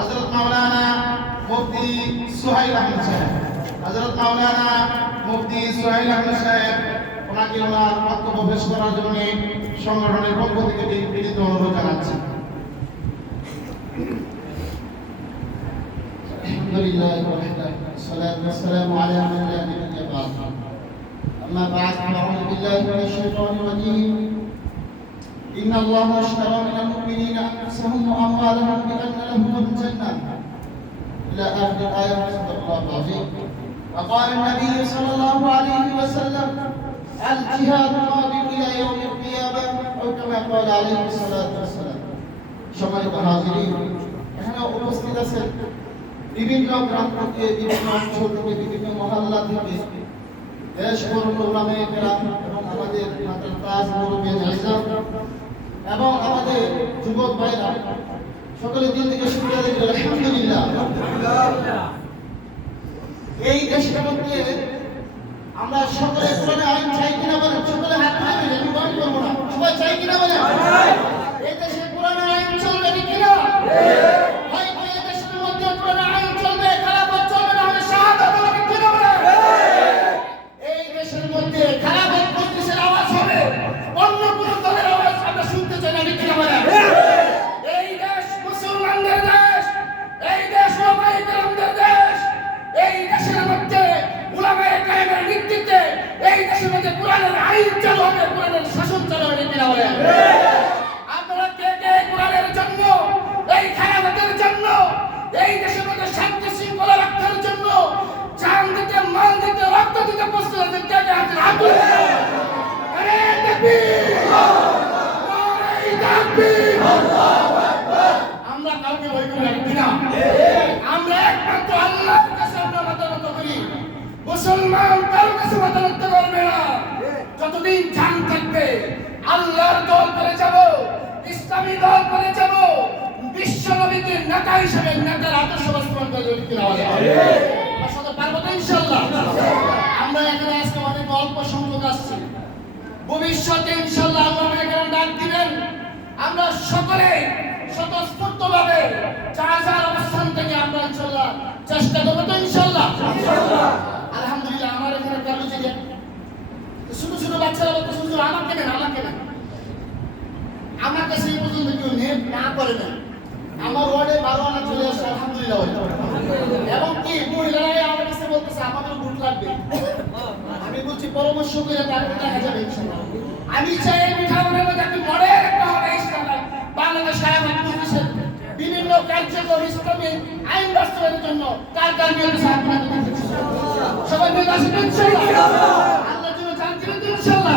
হযরত মাওলানা মুফতি সুহাইল আহমদ সাহেব, হযরত মাওলানা মুফতি সুহাইল আহমদ সাহেব ওনাকে ওনার বক্তব্য পেশ করার জন্য সংগঠনের পক্ষ থেকে বিনীত অনুরোধ জানাচ্ছি। আলহামদুলিল্লাহ ওয়াহদাহু والصلاة والسلام على من لا نبي بعده أما بعد فأعوذ بالله من الشيطان الرجيم إن الله اشترى من المؤمنين أنفسهم وأموالهم بأن لهم الجنة إلى آخر الآية. صدق الله العظيم. وقال النبي صلى الله عليه وسلم الجهاد قادم إلى يوم القيامة أو كما قال عليه الصلاة والسلام. সম্মানিত হাজিরিন, এখানে উপস্থিত আছেন বিভিন্ন গ্রাম থেকে, বিভিন্ন অঞ্চল থেকে, বিভিন্ন মহল্লা থেকে দেশ বরণ উলামায়ে কেরাম এবং আমাদের মাতাল তাজ মুরব্বি আইজাম এবং আমাদের যুবক ভাইরা সকলে দিল থেকে শুকরিয়া দিই আলহামদুলিল্লাহ। এই দেশের মধ্যে আমরা সকলে কোরআনের আইন চাই কিনা বলেন? সকলে হাত তুলে আমি বন্ধ করব না, সবাই চাই কিনা বলেন? এই দেশে কোরআনের আইন চলবে কিনা? আপনারা কে কে কোরআনের জন্য, এই খেলাফতের জন্য, এই দেশের মধ্যে শান্তি শৃঙ্খলা রক্ষার জন্য জান দিতে, মাল দিতে, রক্ত দিতে প্রস্তুত আছেন? কে কে হাতে হাত তুলে আরে তাকবীর, নারে তাকবীর, আল্লাহু আকবার। আমরা কাউকে ভয় করি না, আমরা একমাত্র আল্লাহর কাছে আমরা মাথা নত করি। মুসলমান কারো কাছে মাথা নত করবে না। যতদিন জান থাকবে আল্লাহর দল করে যাব, ইসলামী দল করে যাব, বিশ্ব নবীকে নেতা হিসেবে নেতার আদর্শ বাস্তবায়ন করে লিখতে হবে। আমরা সাথে পারবো তো ইনশাআল্লাহ। আমরা এখানে আজকে অনেক অল্প সংখ্যক আসছি, ভবিষ্যতে ইনশাআল্লাহ আল্লাহ এখানে ডাক দিবেন। আমরা সকলে স্বতঃস্ফূর্তভাবে যার যার অবস্থান থেকে আমরা ইনশাআল্লাহ চেষ্টা করবো তো ইনশাআল্লাহ। আলহামদুলিল্লাহ। আমার এখানে কারো যে ছোট ছোট বাচ্চারা বলতে শুধু আমাকে নেন, আমাকে নেন, আমার কাছে এই পর্যন্ত কেউ নেন না করে না। আমার ওয়ার্ডে 12 আনা চলে আসছে আলহামদুলিল্লাহ। এবং কি মহিলারাই আমার কাছে বলতেছে আমাদের ভোট লাগবে। আমি বলছি পরামর্শ করে তারপর দেখা যাবে ইনশাআল্লাহ। আমি চাই মিঠাপুরের মধ্যে একটি মডেল একটা হবে ইসলামী বাংলাদেশ আইন পুলিশের বিভিন্ন কার্যক্রম ইসলামী আইন বাস্তবায়নের জন্য কার কার নিয়ে আপনাদের সবাই মিলে আসেন ইনশাআল্লাহ। আল্লাহ যেন জানতে ইনশাআল্লাহ।